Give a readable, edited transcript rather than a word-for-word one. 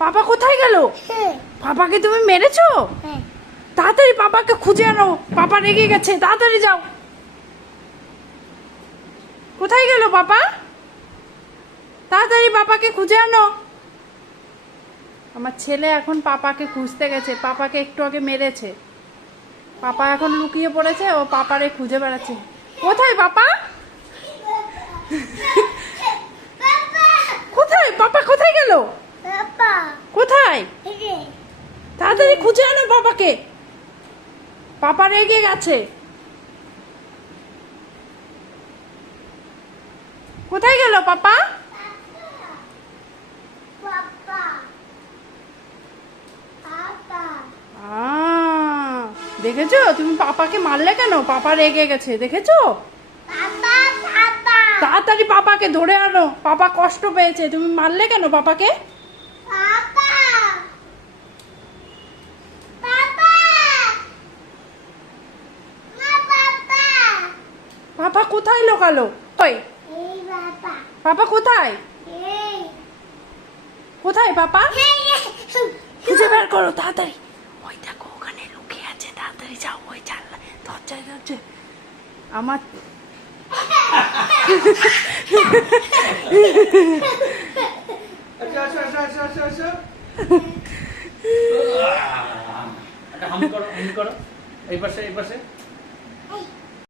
পাপা কোথায় গেল? পাপাকে তুমি মেরেছো? তাড়াতাড়ি পাপাকে খুঁজে আনো, পাপা রেগে গেছে, তাড়াতাড়ি যাও। কোথায় গেল পাপা? তাড়াতাড়ি পাপাকে খুঁজে আনো। আমার ছেলে এখন পাপাকে খুঁজতে গেছে, পাপাকে একটু আগে মেরেছে। পাপা এখন লুকিয়ে পড়েছে, ও পাপারে খুঁজে বেড়াচ্ছে। কোথায় পাপা? কোথায় পাপা? কোথায় গেল? কোথায়? তাড়াতাড়ি খুঁজে আনো পাপাকে, পাপা রেগে গেছে। কোথায় গেল পাপা? দেখেছো তুমি পাপাকে মারলে কেন? পাপা রেগে গেছে, দেখেছো? তাড়াতাড়ি পাপাকে ধরে আনো, পাপা কষ্ট পেয়েছে, তুমি মারলে কেন পাপাকে? পাপা কোথায় লোকালো? ওই পাপা কোথায়? কোথায় পাপা? খুঁজে বের করো তাড়াতাড়ি। ওই দেখো ওখানে লুকিয়ে আছে, তাড়াতাড়ি যাও ওই জানলা দরজায় দরজা। আমার এই পাশে